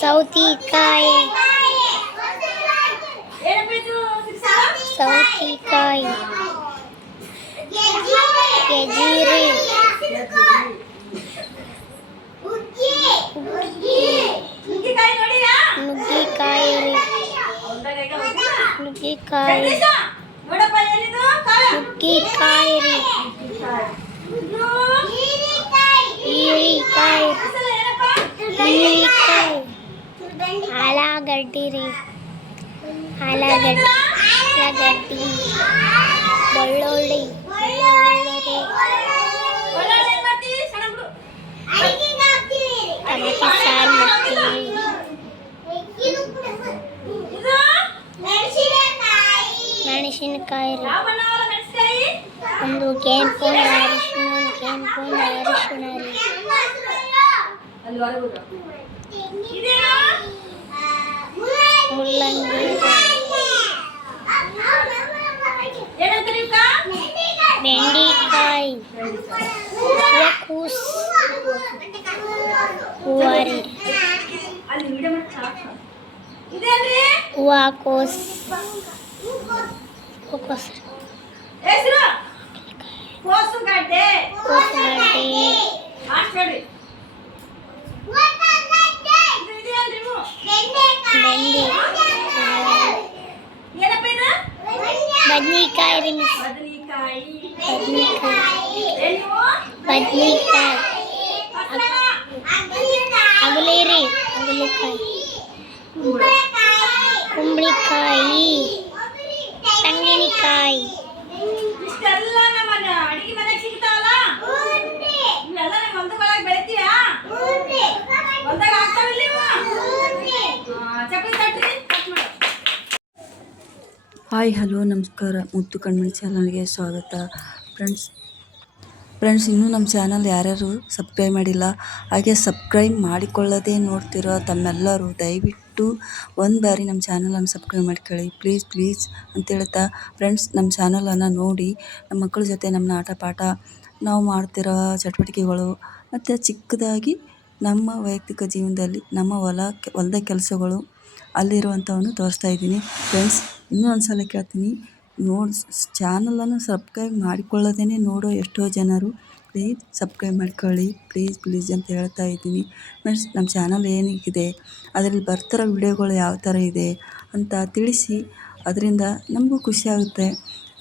ಸೌತಿಕಾಯಿ ಸೌತಿಕಾಯಿ ಗಜೀರಿ ಉಗ್ಗಿ ಉಗ್ಗಿ ಉಗ್ಗಿಕಾಯಿ ನೋಡಿ ನುಗ್ಗಿಕಾಯಿ ನುಗ್ಗಿಕಾಯಿ ಈರಿಕಾಯಿ ಈರಿಕಾಯಿ ಆಲೂಗಡ್ಡಿ ರೀ ಆಲೂಗಡ್ಡಿ ಆಲೂಗಡ್ಡಿ ಬೆಳ್ಳುಳ್ಳಿ ಬೆಳ್ಳುಳ್ಳಿ ರೀ ಮೆಣಸಿನ ಕಾಯಿರಿ ಒಂದು ಕೆಂಪು ಅರಿಶಿನ ಕೆಂಪು ಅರಿಶಿನ ಮುಳ್ಳಂಗಿ ಬೆಂಡಿಕಾಯಿ ಹೂವರಿ ಹೂವಾಕೋಸ್ ఇంకో ఫస్ట్ బదనీకాయ బదనీకాయ అగులేరే అగులకాయ ಹಾಯ್ ಹಲೋ ನಮಸ್ಕಾರ ಮುತ್ತು ಕಣ್ಮಣಿ ಚಾನಲ್ಗೆ ಸ್ವಾಗತ ಫ್ರೆಂಡ್ಸ್ ಫ್ರೆಂಡ್ಸ್ ಇನ್ನೂ ನಮ್ಮ ಚಾನಲ್ ಯಾರ್ಯಾರು ಸಬ್ಸ್ಕ್ರೈಬ್ ಮಾಡಿಲ್ಲ ಹಾಗೆ ಸಬ್ಸ್ಕ್ರೈಬ್ ಮಾಡಿಕೊಳ್ಳದೆ ನೋಡ್ತಿರೋ ತಮ್ಮೆಲ್ಲರೂ ದಯವಿಟ್ಟು ಒಂದು ಬಾರಿ ನಮ್ಮ ಚಾನಲನ್ನು ಸಬ್ಸ್ಕ್ರೈಬ್ ಮಾಡಿ ಕೇಳಿ ಪ್ಲೀಸ್ ಪ್ಲೀಸ್ ಅಂತ ಹೇಳ್ತಾ ಫ್ರೆಂಡ್ಸ್ ನಮ್ಮ ಚಾನಲನ್ನು ನೋಡಿ ನಮ್ಮ ಮಕ್ಕಳ ಜೊತೆ ನಮ್ಮ ಆಟ ಪಾಠ ನಾವು ಮಾಡ್ತಿರೋ ಚಟುವಟಿಕೆಗಳು ಮತ್ತು ಚಿಕ್ಕದಾಗಿ ನಮ್ಮ ವೈಯಕ್ತಿಕ ಜೀವನದಲ್ಲಿ ನಮ್ಮ ಹೊಲ ಹೊಲದ ಕೆಲಸಗಳು ಅಲ್ಲಿರುವಂಥವನ್ನು ತೋರಿಸ್ತಾ ಇದ್ದೀನಿ ಫ್ರೆಂಡ್ಸ್ ಇನ್ನೂ ಒಂದು ಸಲ ಕೇಳ್ತೀನಿ ನೋಡ್ ಚಾನಲನ್ನು ಸಬ್ಸ್ಕ್ರೈಬ್ ಮಾಡಿಕೊಳ್ಳೋದೇ ನೋಡೋ ಎಷ್ಟೋ ಜನರು ಪ್ಲೀಸ್ ಸಬ್ಸ್ಕ್ರೈಬ್ ಮಾಡ್ಕೊಳ್ಳಿ ಪ್ಲೀಸ್ ಪ್ಲೀಸ್ ಅಂತ ಹೇಳ್ತಾ ಇದ್ದೀನಿ ಫ್ರೆಂಡ್ಸ್ ನಮ್ಮ ಚಾನಲ್ ಏನಕ್ಕಿದೆ ಅದರಲ್ಲಿ ಬರ್ತಾರೋ ವಿಡಿಯೋಗಳು ಯಾವ ಥರ ಇದೆ ಅಂತ ತಿಳಿಸಿ ಅದರಿಂದ ನಮಗೂ ಖುಷಿಯಾಗುತ್ತೆ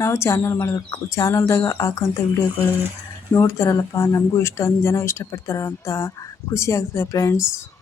ನಾವು ಚಾನಲ್ ಮಾಡಬೇಕು ಚಾನಲ್ದಾಗ ಹಾಕೋಂಥ ವಿಡಿಯೋಗಳು ನೋಡ್ತಾರಲ್ಲಪ್ಪ ನಮಗೂ ಇಷ್ಟೊಂದು ಜನ ಇಷ್ಟಪಡ್ತಾರಂತ ಖುಷಿಯಾಗುತ್ತೆ ಫ್ರೆಂಡ್ಸ್